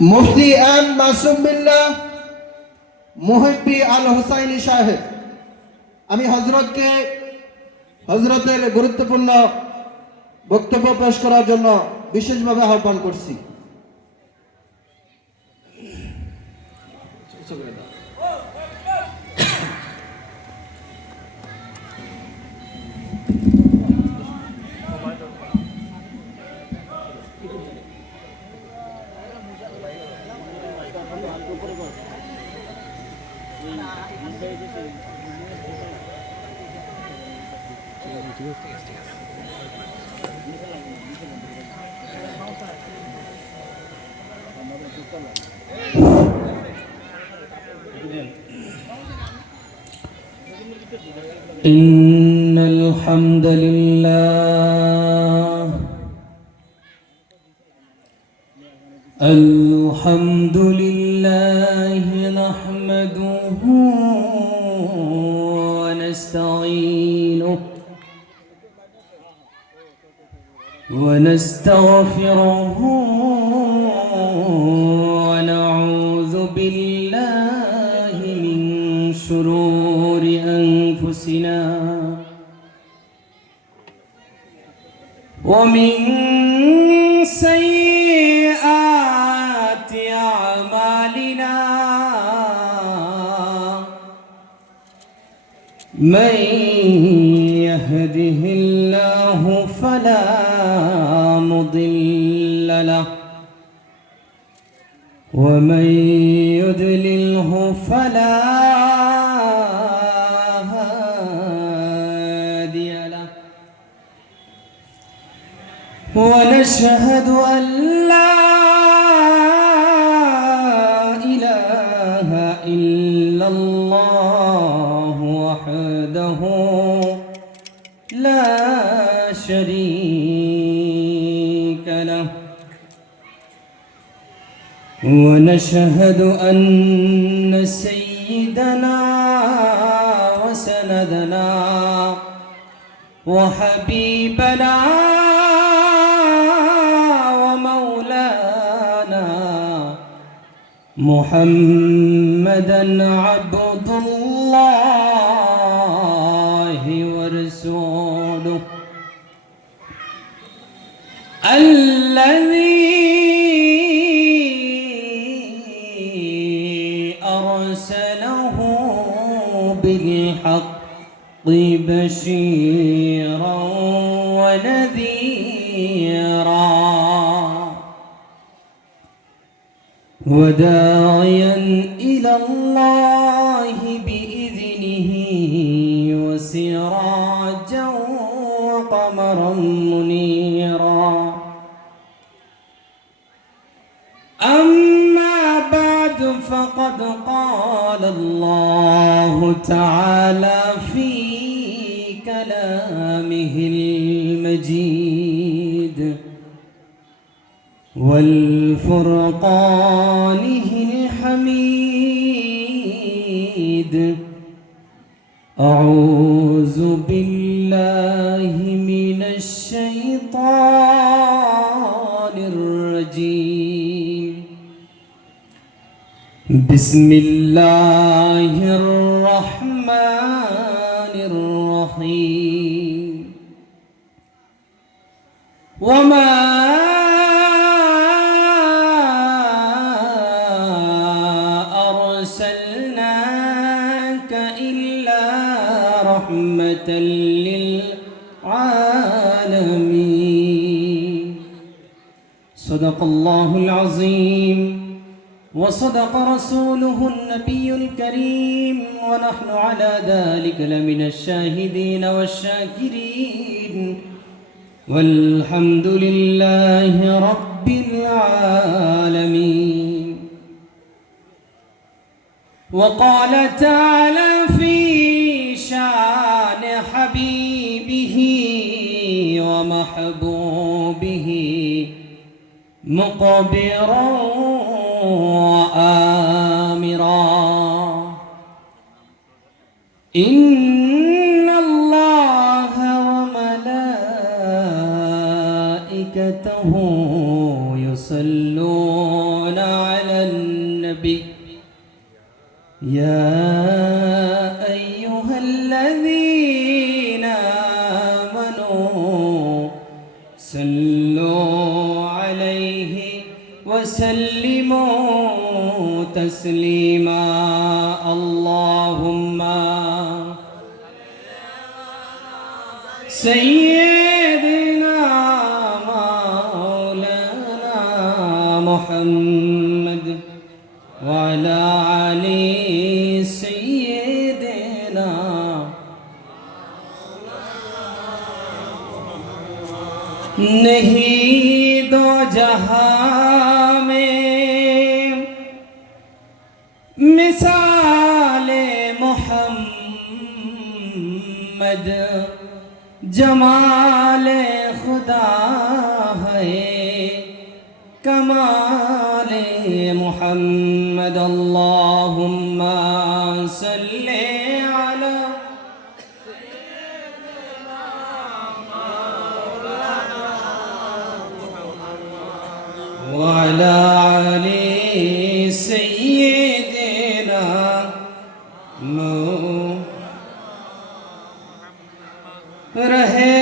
মুফতি M Masum Billah মুহিব্বি আল হুসাইনি সাহেব, আমি হজরতের গুরুত্বপূর্ণ বক্তব্য পেশ করার জন্য বিশেষভাবে আহ্বান করছি। إن الحمد لله نحمده ونستعينه ونستغفره ونعوذ بالله من شرور أنفسنا ومن سيئات أعمالنا، من يهده الله فلا مضل له ومن يضلله فلا هادي له، ونشهد أن لا إله إلا الله وحده لا شريك له، ونشهد أن سيدنا وسندنا وحبيبنا ومولانا محمدا عبد الله ورسوله الذي أرسله بالحق بشيرا ونذيرا وداعيا إلى الله بإذنه وسراجا وقمرا منيرا. أما بعد فقد قال الله تعالى في كلامه المجيد والفرقانه الحميد: أعوذ بالله من الشيطان الرجيم. بسم الله الرحمن الرحيم. وما أرسلناك إلا رحمة للعالمين. صدق الله العظيم وصدق رسوله النبي الكريم، ونحن على ذلك لمن الشاهدين والشاكرين، والحمد لله رب العالمين. وقال تعالى في شان حبيبه ومحبوبه مقبرا وآمرا: إن الله وملائكته يصلون يصلون على النبي يا أيها الذين آمنوا صلوا عليه وسلموا تسليما اللهم سيدنا مولانا محمد وعلى علي سيدنا नहीं दो जहां में मिसाले मोहम्मद जमाले खुदा है कमाले मोहम्मद अल्लाहुम्मा सल्ले अला वाला अली सय्यिदना रहे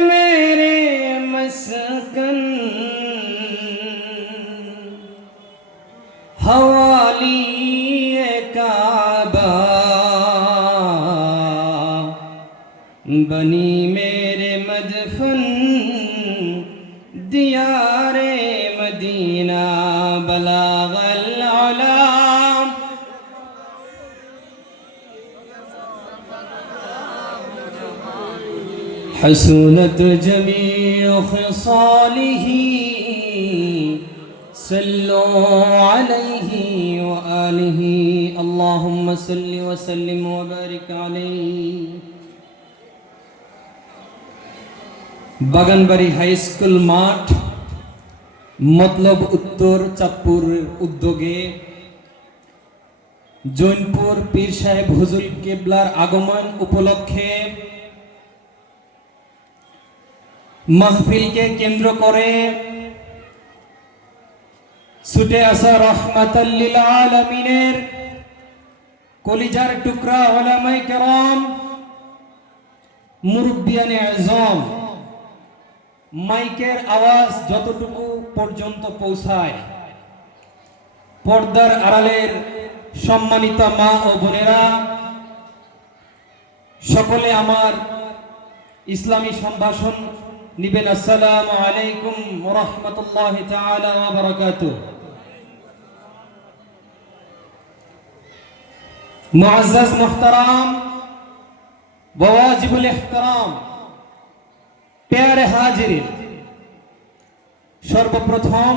मेरे मस्कन हवाली काबा बनी मेरे मदफन दियारे मदीना बलागल उलाम हसूनत जमीअ खिसालिही सल्लु अलैहि व आलिहि अल्लाहुम्मा सल्लि व सल्लिम व बारिक अलैहि বাগানবাড়ি হাই স্কুল মাঠ মতলব উত্তর চাঁদপুর উদ্যোগে জৈনপুর পীর সাহেব হুজুর কেবলার আগমন উপলক্ষে মাহফিলকে কেন্দ্র করে ছুটে আসা রহমাতাল লিল আলামিনের কলিজার টুকরা উলামায়ে কেরাম মুরব্বিয়ানে আযম মাইকের আওয়াজ যতটুকু পর্যন্ত পৌঁছায় পর্দার আড়ালের সম্মানিত মা ও বোনেরা সকলে আমার ইসলামী সম্ভাষণ নিবেন আসসালামু আলাইকুম ওয়া রাহমাতুল্লাহি তাআলা ওয়া বারাকাতুহু মুআজ্জাজ মুহতারাম ওয়া ওয়াজিবুল ইহতিরাম प्यारे हाजिरिन सर्वप्रथम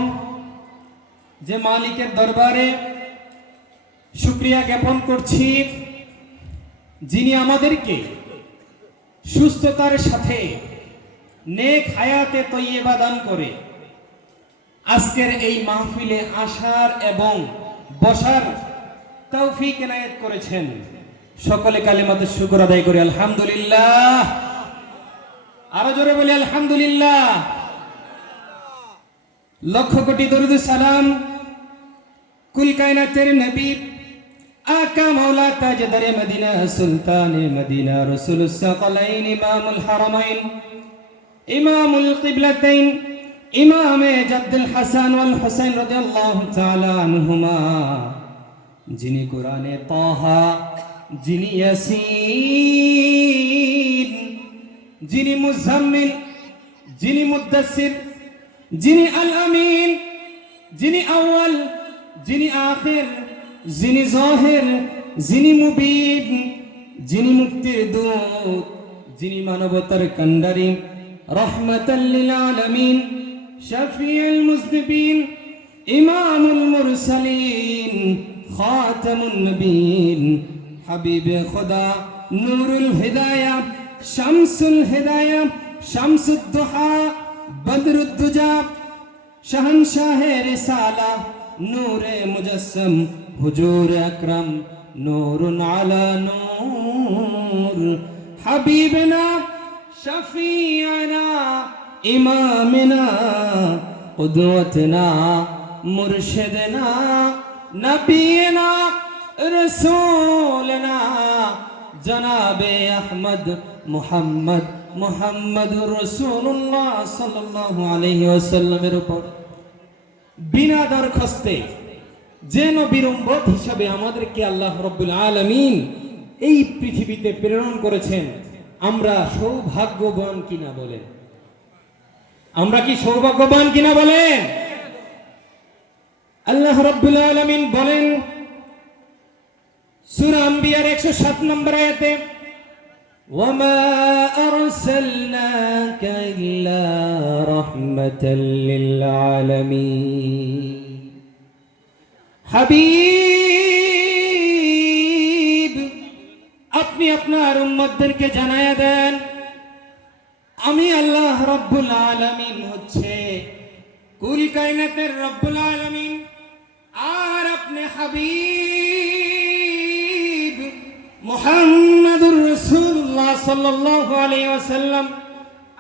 যে মালিকের দরবারে শুকরিয়া জ্ঞাপন করছি যিনি আমাদেরকে সুস্থতার সাথে নেক হায়াতে তয়্যিবা দান করে আজকের এই মাহফিলে আসার এবং বসার তৌফিক এনায়েত করেছেন সকলে কালিমাতে শুকর আদায় করি আলহামদুলিল্লাহ আরো জোরে বলি আলহামদুলিল্লাহ লক্ষ কোটি দরুদ সালাম কুল কায়নাতের নবী আকা মাওলা তাজদার মদিনা সুলতানে মদিনা রাসূলুস সাকালাইন ইমামুল হারামাইন ইমামুল কিবলাতাইন ইমামে জাদ্দুল হাসান ওয়াল হুসাইন রাদিয়াল্লাহু তাআলা আনহুমা যিনি কোরআনে তাহা যিনি ইয়াসিন যিনি মুজাম্মিল যিনি মুদ্দাসসির যিনি আল আমিন যিনি আউয়াল যিনি আখির যিনি জাহির যিনি মুবিন যিনি মুক্তির দূত যিনি মানবতার কান্ডারি রাহমাতাল লিল আলামিন শাফিউল মুজনিবিন ইমামুল মুরসালিন খাতামুন নবিয়্যিন হাবিবে খোদা নূরুল হিদায়াহ শামসুল হিদায়াহ শামসুদ দুহা বদরুদ দুজা শাহনশাহে রিসালা নূরে মুজাসসাম হুজুর আকরাম নূরুন আলা নূর হাবিবনা শফিআনা ইমামনা কুদওয়াতনা মুর্শিদনা নবীনা রসূলনা জনাবে আহমদ মুহাম্মদুর রাসূলুল্লাহ সাল্লাল্লাহু আলাইহি ওয়াসাল্লামের উপর বিনা দরখাস্তে যে নবীর উম্মত হিসাবে আমাদেরকে আল্লাহ রাব্বুল আলামিন এই পৃথিবীতে প্রেরণ করেছেন, আমরা সৌভাগ্যবান কিনা বলেন? আমরা কি সৌভাগ্যবান কিনা বলেন? আল্লাহ রাব্বুল আলামিন বলেন সূরা আম্বিয়ার 107 নম্বর আয়াতে, ওয়ামা আরসালনাকা ইল্লা রাহমাতাল লিল আলামিন। হাবিব, আপনি আপনার উম্মতদেরকে জানায়া দেন আমি আল্লাহ রাব্বুল আলামিন হচ্ছে কুল কায়নাতের রব্বুল আলামিন, আর আপনি হাবিব মুহাম্মাদুর রাসূলুল্লাহ সাল্লাল্লাহু আলাইহি ওয়াসাল্লাম,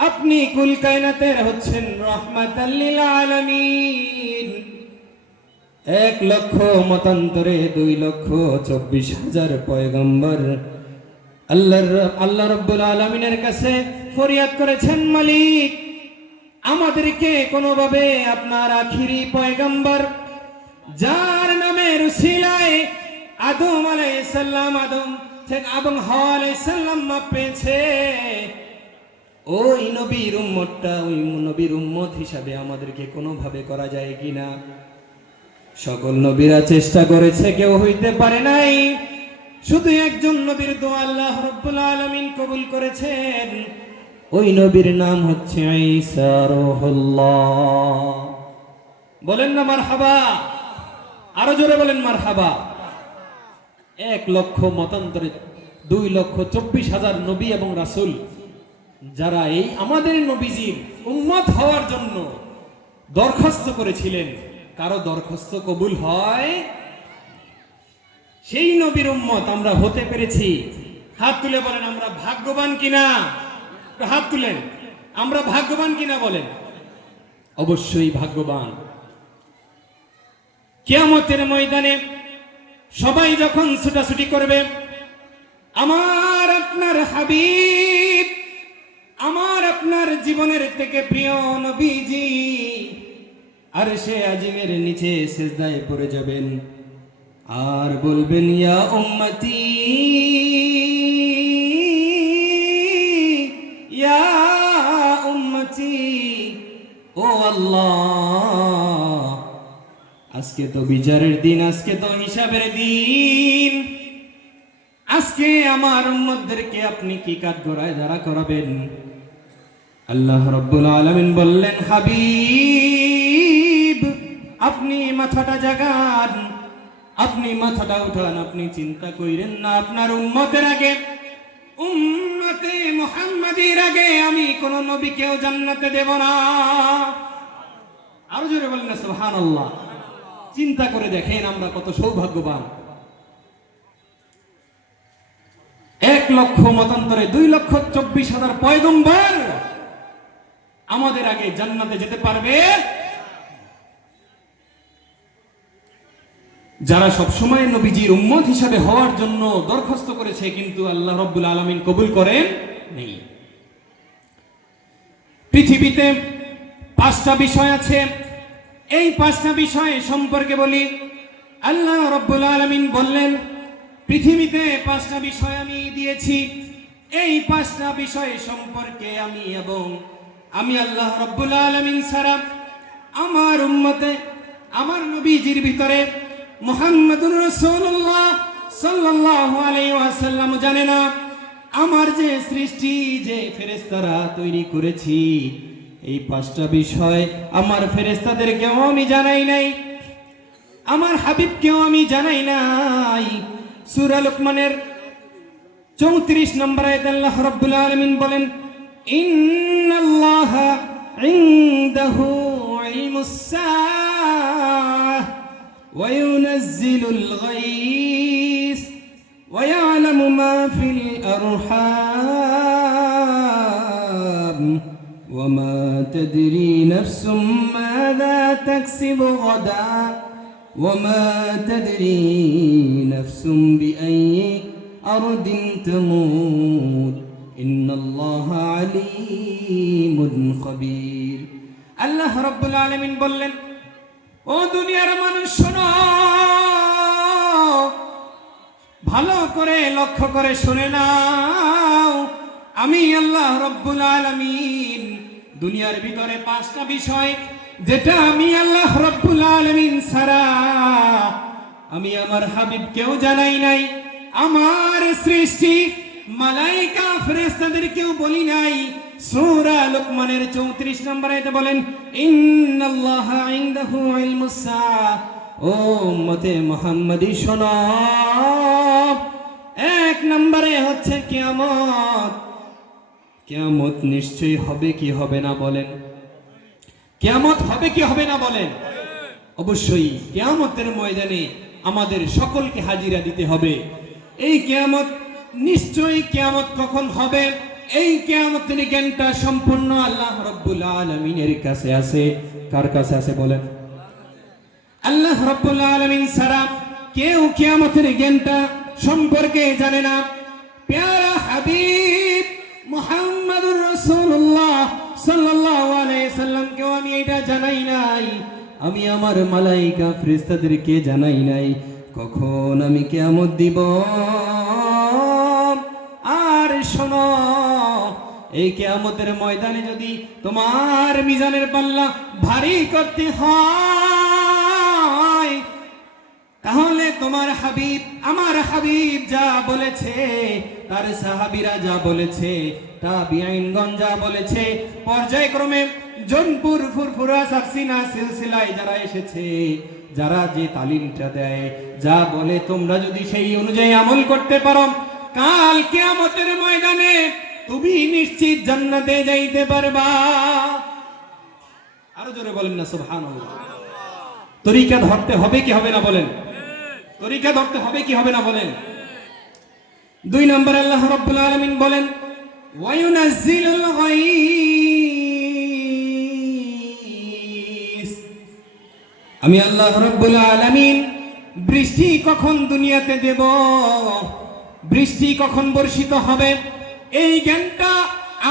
আপনি কুল কায়নাতের হচ্ছেন রাহমাতাল লিল আলামিন। 1 লক্ষ মতান্তরে 2,24,000 পয়গম্বর আল্লাহ রাব্বুল আলামিনের কাছে ফরিয়াদ করেছেন, মালিক আমাদেরকে কোনোভাবে আপনার আখিরি পয়গম্বর যার নামের উসিলায় আদম আলাইহিস সালাম আদম থেকে এবং হাওয়া আলাইহিস সালাম মাপ পেয়েছে, ওই নবীর উম্মতটা ওই নবীর উম্মত হিসাবে আমাদেরকে কোনোভাবে করা যায় কিনা? সকল নবীরা চেষ্টা করেছে, কেউ হইতে পারে নাই। শুধু একজন নবীর দোয়া আল্লাহ রাব্বুল আলামিন কবুল করেছেন, ওই নবীর নাম হচ্ছে ঈসা রূহুল্লাহ। বলেন না মারহাবা, আরো জোরে বলেন মারহাবা। 1 লক্ষ মতান্তরে 2,24,000 নবী এবং রাসূল যারা এই আমাদের নবীজির উম্মত হওয়ার জন্য দরখাস্ত করেছিলেন, কারো দরখাস্ত কবুল হয়? সেই নবীর উম্মত আমরা হতে পেরেছি। হাত তুলে বলেন আমরা ভাগ্যবান কিনা? হাত তুলেন, আমরা ভাগ্যবান কিনা বলেন? অবশ্যই ভাগ্যবান। কিয়ামতের ময়দানে সবাই যখন ছুটাছুটি করবে, আমার আপনার হাবিব, আমার আপনার জীবনের থেকে প্রিয় নবীজি আরশে আজিমের নিচে সিজদায় পড়ে যাবেন আর বলবেন, ইয়া উম্মতি ইয়া উম্মতি, ও আল্লাহ আজকে তো বিচারের দিন, আজকে তো হিসাবের দিন, আজকে আমার উম্মতদেরকে আপনি কি কাঠগড়ায় দাঁড়া করাবেন? আল্লাহ রাব্বুল আলামিন বললেন, হাবিব আপনি মাথাটা জাগান, আপনি মাথাটা উঠান, আপনি চিন্তা কইরেন না আপনার উম্মতের আগে, উম্মতে মুহাম্মাদির আগে আমি কোন নবীকেও জান্নাতে দেব না। আরো জোরে বলেন না সুবহানাল্লাহ। চিন্তা করে দেখেন আমরা কত সৌভাগ্যবান। 1 লক্ষ মতান্তরে 2,24,000 পয়গম্বর আমাদের আগে জান্নাতে যেতে পারবে যারা সবসময় নবীজির উম্মত হিসাবে হওয়ার জন্য দরখাস্ত করেছে, কিন্তু আল্লাহ রাব্বুল আলামিন কবুল করেন নেই। পৃথিবীতে 5টা বিষয় আছে, এই 5টা বিষয় সম্পর্কে বলি। আল্লাহ রাব্বুল আলামিন বললেন, পৃথিবীতে 5টা বিষয় আমি দিয়েছি, এই 5টা বিষয় সম্পর্কে আমি এবং আমি আল্লাহ রাব্বুল আলামিন ছাড়া আমার উম্মতে আমার নবীজির ভিতরে মুহাম্মদুর রাসূলুল্লাহ সাল্লাল্লাহু আলাইহি ওয়াসাল্লাম জানে না। আমার যে সৃষ্টি, যে ফেরেশতারা তৈরি করেছি, এই 5টা বিষয় আমার ফেরেশতাদেরকেও আমি জানাই নাই, আমার হাবিবকেও আমি জানাই নাই। সূরা লুকমানের 34 নম্বর আয়াতে আল্লাহ রাব্বুল আলামিন বলেন, ইন্নাল্লাহা ইনদাহু ইলমুস সাআহ ওয়া ইউনাজ্জিলুল গায়স ওয়া ইয়ালামু মা ফিল আরহাম ওয়া মা তাদরি নাফসুম মাযা تكسب غدا وما تدري نفس بأي أرض تموت إن الله عليم خبير আল্লাহ রাব্বুল আলামিন বললেন, ও দুনিয়ার মানুষ শোনো, ভালো করে লক্ষ্য করে শুনে নাও। আমি আল্লাহ রাব্বুল আলামিন দুনিয়ার ভিতরে 5টা বিষয়, যেটা আমি আল্লাহ রাব্বুল আলামিন ছাড়া আমি আমার হাবিবকেও জানাই নাই, আমার সৃষ্টি মালাইকা ফেরেশতাদেরকেও বলি নাই। সূরা লুকমানের 34 নম্বর আয়াতে বলেন, ইন্নাল্লাহা ইনদাহু ইলমুস সাআ। ও উম্মতে মুহাম্মাদি শোনো, 1 নম্বরে হচ্ছে কিয়ামত। কিয়ামত নিশ্চয়ই হবে কি হবে না বলেন? কিয়ামত হবে কি হবে না বলেন? অবশ্যই কিয়ামতের ময়দানে আমাদের সকলকে হাজিরা দিতে হবে। এই কিয়ামত, নিশ্চয়ই কিয়ামত কখন হবে, এই কিয়ামতের জ্ঞানটা সম্পূর্ণ আল্লাহ রাব্বুল আলামিনের কাছে আছে। কার কাছে আছে বলেন? আল্লাহ রাব্বুল আলামিন ছাড়া কেউ কিয়ামতের জ্ঞানটা সম্পর্কে জানে না। প্যারা হাবিব মুহাম্মাদুর রাসূলুল্লাহ সাল্লাল্লাহু আলাইহি সাল্লামকেও আমি এটা জানাই নাই, আমি আমার মালাইকা ফেরেশতাদেরকে জানাই নাই কখন আমি কিয়ামত দিব। আর শোনো, এই কিয়ামতের ময়দানে যদি তোমার মিজানের পাল্লা ভারী করতে হয়, তাহলে তোমার হাবিব, আমার হাবিব যা বলেছে, তার সাহাবীরা যা বলেছে, তাবিঈনগণ যা বলেছে, পর্যায়ক্রমে জনপুর, ফুরফুরা, সাফসিনা, সিলসিলায় যারা এসেছে, যারা যে তালিমটা দেয়, যা বলে, তোমরা যদি সেই অনুযায়ী আমল করতে পারো, কাল কিয়ামতের ময়দানে তুমি নিশ্চিত জান্নাতে যাইতে পারবা। আরো জোরে বলেন না সুবহানাল্লাহ। তরিকা ধরতে হবে কি হবে না বলেন? তরিকা ধরতে হবে কি হবে না বলেন? 2 নম্বর আল্লাহ রাব্বুল আলামিন বলেন, ওয়ায়ুনাজ্জিলুল গায়স। আমি আল্লাহ রাব্বুল আলামিন বৃষ্টি কখন দুনিয়াতে দেব, বৃষ্টি কখন বর্ষিত হবে, এই জ্ঞানটা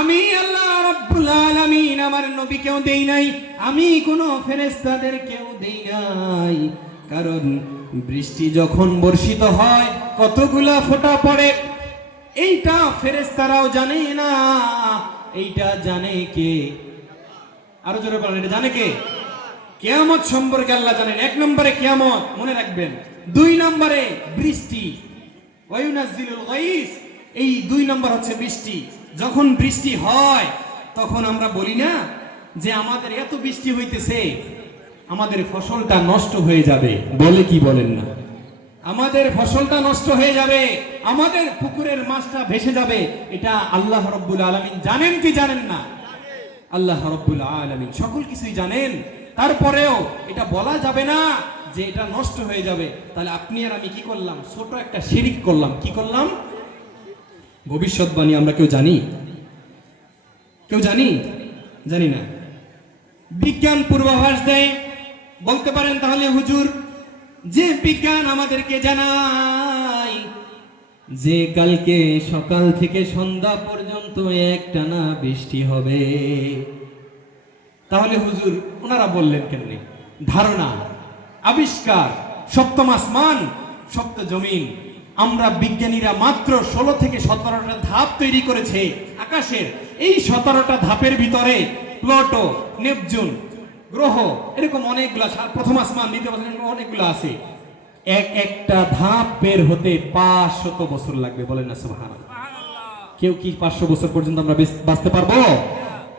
আমি আল্লাহ রাব্বুল আলামিন আমার নবীকেও দেই নাই, আমি কোনো ফেরেশতাদেরকেও দেই নাই। কারণ বৃষ্টি যখন বর্ষিত হয়, কতগুলা ফোঁটা পড়ে, এইটা ফেরেশতারাও জানে না। এইটা জানে কে? আরো জোরে বলেন, এটা জানে কে? কিয়ামত সম্পর্কে আল্লাহ জানেন। 1 নম্বরে কিয়ামত, মনে রাখবেন। 2 নম্বরে বৃষ্টি, ওয়ায়ুনাজ্জিলুল গায়স, এই 2 নম্বর হচ্ছে বৃষ্টি। যখন বৃষ্টি হয় তখন আমরা বলি না যে আমাদের এত বৃষ্টি হইতেছে, আমাদের ফসলটা নষ্ট হয়ে যাবে, বলে কি বলেন না? আমাদের ফসলটা নষ্ট হয়ে যাবে, আমাদের পুকুরের মাছটা ভেসে যাবে। এটা আল্লাহ রাব্বুল আলামিন জানেন কি জানেন না? আল্লাহ রাব্বুল আলামিন সকল কিছুই জানেন, তারপরেও এটা বলা যাবে না যে এটা নষ্ট হয়ে যাবে। তাহলে আপনি আর আমি কি করলাম? ছোট একটা শিরিক করলাম। কি করলাম? ভবিষ্যৎবাণী আমরা কেউ জানি? কেউ জানি? জানি না। বিজ্ঞান পূর্বাভাস দেয়, বলতে পারেন তাহলে হুজুর, যে বিজ্ঞান আমাদেরকে জানায় যে কালকে সকাল থেকে সন্ধ্যা পর্যন্ত একটানা বৃষ্টি হবে, তাহলে হুজুর ওনারা বললেন কেমনে? ধারণা, আবিষ্কার, সপ্তম আসমান, সপ্ত জমিন। আমরা বিজ্ঞানীরা মাত্র 16 থেকে 17টা ধাপ তৈরি করেছে আকাশের। এই 17টা ধাপের ভিতরে প্লুটো, নেপচুন গ্রহ, এরকম অনেকগুলা, প্রথম আসমান, দ্বিতীয় আসমান, অনেকগুলো আছে। একটা ধাপ বের হতে 500 বছর লাগবে, বলেন না সুবহানাল্লাহ। কেউ কি 500 বছর পর্যন্ত আমরা বাঁচতে পারবো?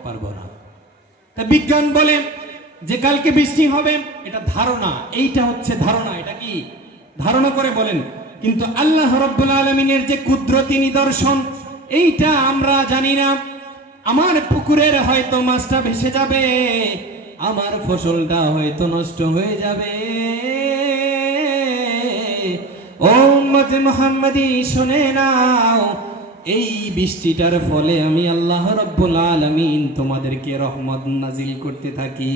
পারবো না। তা বিজ্ঞান বলে যে কালকে বৃষ্টি হবে, এটা ধারণা, এইটা হচ্ছে ধারণা। এটা কি ধারণা করে বলেন? কিন্তু আল্লাহ রাব্বুল আলামিনের যে কুদরতি নিদর্শন, এইটা আমরা জানি না। আমার পুকুরের হয়তো মাছটা ভেসে যাবে, আমার ফসলটা হয়তো নষ্ট হয়ে যাবে। ও উম্মত মুহাম্মাদি শুনে নাও, এই বৃষ্টিটার ফলে আমি আল্লাহ রাব্বুল আলামিন তোমাদেরকে রহমত নাজিল করতে থাকি।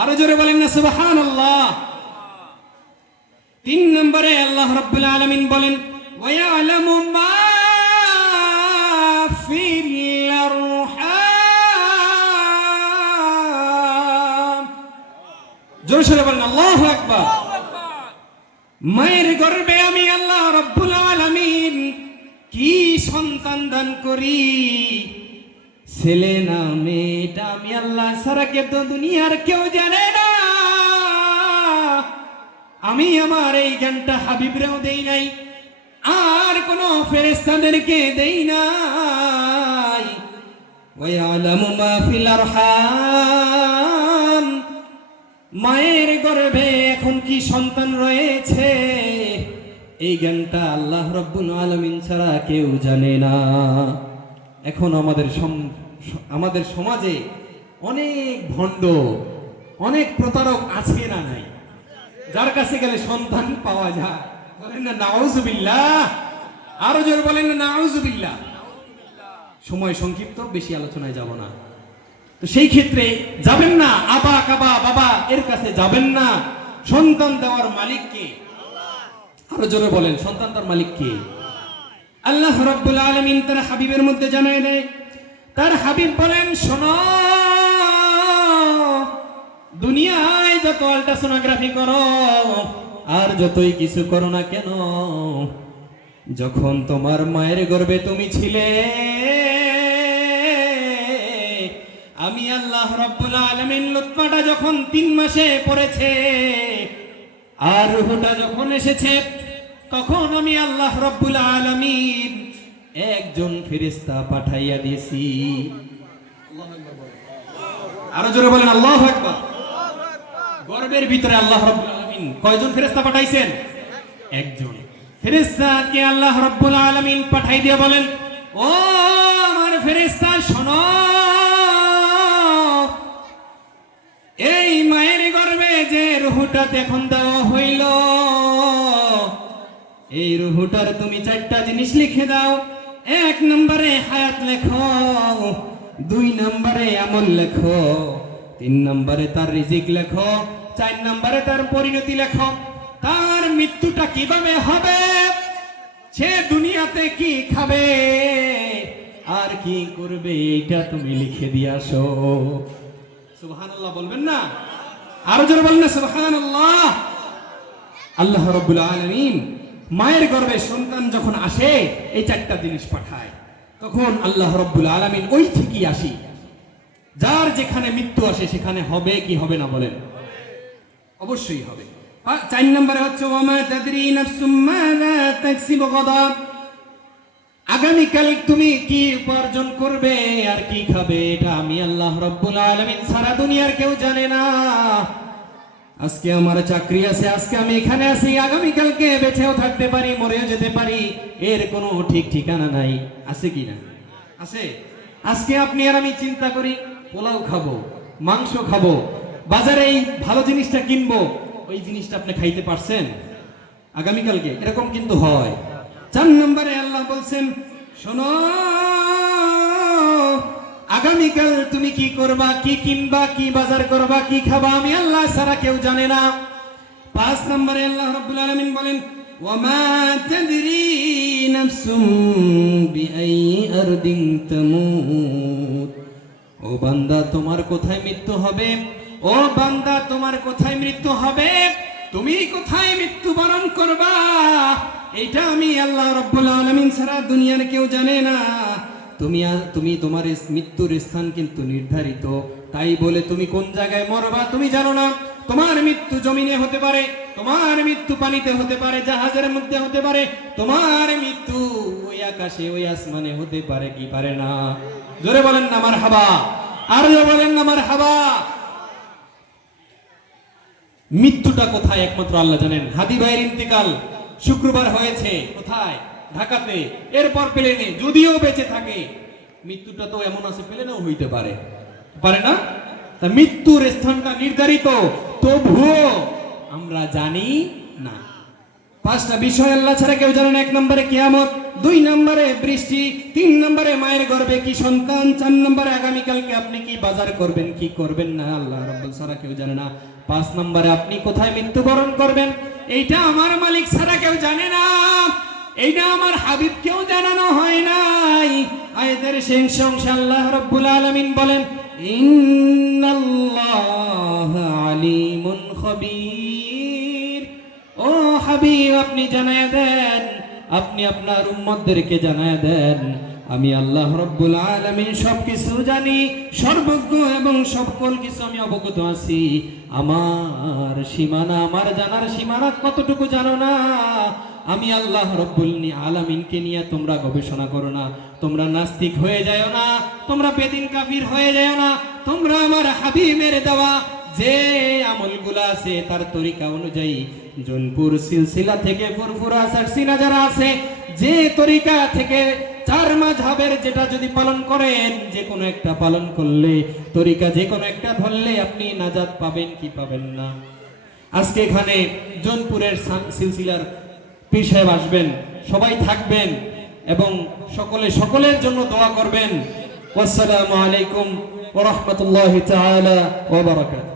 আরো জোরে বলেন না সুবহানাল্লাহ। 3 নম্বরে আল্লাহ রাব্বুল আলামিন বলেন ওয়ায়ালামু মা ফিল আরহাম। জোরে সরে বলেন আল্লাহু আকবার। মায়ের গর্ভে আমি আল্লাহ রাব্বুল আলামিন কি সন্তান দান করি, ছেলে না মেয়েটা আমি আল্লাহ ছাড়া কেউ তো দুনিয়ার কেউ জানে না। আমি আমার এই জ্ঞানটা হাবিবরাও দেই নাই, আর কোন ফেরেশতাদেরকে দেই নাই। ওয়ায়ালামু মা ফিল আরহাম, মায়ের গর্ভে এখন কি সন্তান রয়েছে এই জ্ঞানটা আল্লাহ রাব্বুল আলামিন ছাড়া কেউ জানে না। এখন আমাদের সমাজে অনেক ভণ্ড, অনেক প্রতারক আছে না নাই, যার কাছে গেলে সন্তান পাওয়া যায়। বলেন না নাউজুবিল্লাহ। আরো জোরে বলেন না নাউজুবিল্লাহ। সময় সংক্ষিপ্ত, বেশি আলোচনায় যাব না। তো সেই ক্ষেত্রে যাবেন না আবা কাবা বাবা এর কাছে যাবেন না। সন্তান দেওয়ার মালিক কে? আরো জোরে বলেন সন্তান তার মালিক কে? আল্লাহ রাব্বুল আলামিন তার হাবিবের মধ্যে জানায় দেয়। তার হাবিব বলেন শোনো, দুনিয়ায় যত আল্ট্রাসোনোগ্রাফি করো আর যতই কিছু করো না কেন, যখন তোমার মায়ের গর্ভে তুমি ছিলে আমি আল্লাহ রাব্বুল আলামিন লুৎফাটা যখন 3 মাসে পড়েছে আর রূহটা যখন এসেছে তখন আমি আল্লাহ রাব্বুল আলামিন একজন ফেরেশতা পাঠাইয়া দিয়েছি। আরো জোরে বলেন আল্লাহু আকবার। গর্ভের ভিতরে আল্লাহ রাব্বুল আলামিন কয়জন ফেরেশতা পাঠাইছেন? একজন ফেরেশতাকে আল্লাহ রাব্বুল আলামিন পাঠাই দিয়ে বলেন ও আমার ফেরেশতা শোনো, এই মায়ের গর্ভে যে রূহটা এখন দেওয়া হইল এই রূহটার তুমি 4টা জিনিস লিখে দাও। 1 নম্বরে হায়াত লেখো, 2 নম্বরে আমল লেখো, 3 নম্বরে তার রিজিক লেখো, 4 নম্বরে তার পরিণতি লেখো। তার মৃত্যুটা কিভাবে হবে, সে দুনিয়াতে কি খাবে আর কি করবে এটা তুমি লিখে দিয়ে আসো। সুবহানাল্লাহ বলবেন না? আরো জোরে বলেন না সুবহানাল্লাহ। আল্লাহ রাব্বুল আলামিন মায়ের গর্ভে সন্তান যখন আসে এই 4টা জিনিস পাঠায়, তখন আল্লাহ রাব্বুল আলামিন ওই থেকেই আসি। যার যেখানে মৃত্যু আসে সেখানে হবে কি হবে না বলেন? অবশ্যই হবে। 4 নম্বরে হচ্ছে ওয়ামা তাদরি নাফসুম মাযা তাকসিবু গাদা, আগামীকাল তুমি কি উপার্জন করবে আর কি খাবে এটা আমি আল্লাহ রাব্বুল আলামিন সারা দুনিয়ার কেউ জানে না। আজকে আমার চাকরি আছে, আজকে আমি এখানে আছি, আগামীকালকে বেঁচেও থাকতে পারি, মরেও যেতে পারি, এর কোনো ঠিক ঠিকানা নাই। আছে কি না? আছে। আজকে আপনি আর আমি চিন্তা করি পোলাও খাবো, মাংস খাবো, বাজারে এই ভালো জিনিসটা কিনবো, ওই জিনিসটা আপনি খাইতে পারছেন আগামীকালকে? এরকম কিন্তু হয়। 4 নম্বরে আল্লাহ বলছেন শোনো, আগামীকাল তুমি কি করবা, কি কিনবা, কি বাজার করবা, কি খাবা আমি আল্লাহ ছাড়া কেউ জানে না। 5 নম্বরে আল্লাহ রাব্বুল আলামিন বলেন ওয়ামা তাদরি নাফসুম বিআইয়ি আরদিন তামুত, ও বান্দা তোমার কোথায় মৃত্যু হবে, ও বান্দা তোমার কোথায় মৃত্যু হবে, তুমি কোথায় মৃত্যুবরণ করবা এটা আমি আল্লাহ রাব্বুল আলামিন ছাড়া দুনিয়ার কেউ জানে না। তুমি তোমার মৃত্যুর স্থান কিন্তু নির্ধারিত, তাই বলে তুমি কোন জায়গায় মরবা তুমি জানো না। তোমার মৃত্যু জমিনে হতে পারে, তোমার মৃত্যু পানিতে হতে পারে, জাহাজের মধ্যে হতে পারে, তোমার মৃত্যু ওই আকাশে ওই আসমানে হতে পারে কি পারে না? জোরে বলেন না মারহাবা। আর জোরে বলেন না মারহাবা। মৃত্যুটা কোথায় একমাত্র আল্লাহ জানেন। হাদি ভাইয়ের ইন্তিকাল শুক্রবার হয়েছে কোথায়? ঢাকাতে। এরপর প্লেনে, যদিও বেঁচে থাকে মৃত্যুটা তো এমন আছে প্লেনেও হইতে পারে, পারে না? তা মৃত্যুর স্থানটা নির্ধারিত, তবুও আমরা জানি না। পাঁচটা বিষয় আল্লাহ ছাড়া কেউ জানে না। 1 নম্বরে কিয়ামত, 2 নম্বরে বৃষ্টি, 3 নম্বরে মায়ের গর্ভে কি সন্তান, 4 নম্বরে আগামীকালকে আপনি কি বাজার করবেন কি করবেন না আল্লাহ রাব্বুল ছাড়া কেউ জানে না। 5 নম্বরে আপনি কোথায় মৃত্যুবরণ করবেন, এইটা আমার মালিক ছাড়া কেউ জানে না, এইটা আমার হাবিব কেউ জানানো হয় নাই। আয়াতের শেষ অংশে আল্লাহ রাব্বুল আলামিন বলেন, ইন্নাল্লাহা আলিমুন খবীর। ও হাবিব, আপনি জানায়া দেন, আপনি আপনার উম্মতদেরকে জানায়া দেন, আমি আল্লাহ রাব্বুল আলামিন সবকিছু জানি, সর্বজ্ঞ এবং সকল কিছু আমি অবগত আছি। আমার সীমানা, আমার জানার সীমানা কতটুকু জানো না। আমি আল্লাহ রাব্বুল আলামিনকে নিয়ে তোমরা গবেষণা করো না, তোমরা নাস্তিক হয়ে যাও না, তোমরা বেদিন কাফির হয়ে যাও না। তোমরা আমার হাবিবের দেওয়া যে আমলগুলা আছে তার তরিকা অনুযায়ী, জোনপুর সিলসিলা থেকে ফুরফুরা সারসিনা যারা আছে, যে তরিকা থেকে 4 মাযহাবের যেটা যদি পালন করেন, যে কোনো একটা পালন করলে, তরিকা যে কোনো একটা ধরলে আপনি নাজাত পাবেন কি পাবেন না। আজকে এখানে জোনপুরের সিলসিলার পীর সাহেব আসবেন, সবাই থাকবেন এবং সকলের জন্য দোয়া করবেন। ওয়াসসালামু আলাইকুম ওয়া রাহমাতুল্লাহি তাআলা ওয়া বারাকাতুহু।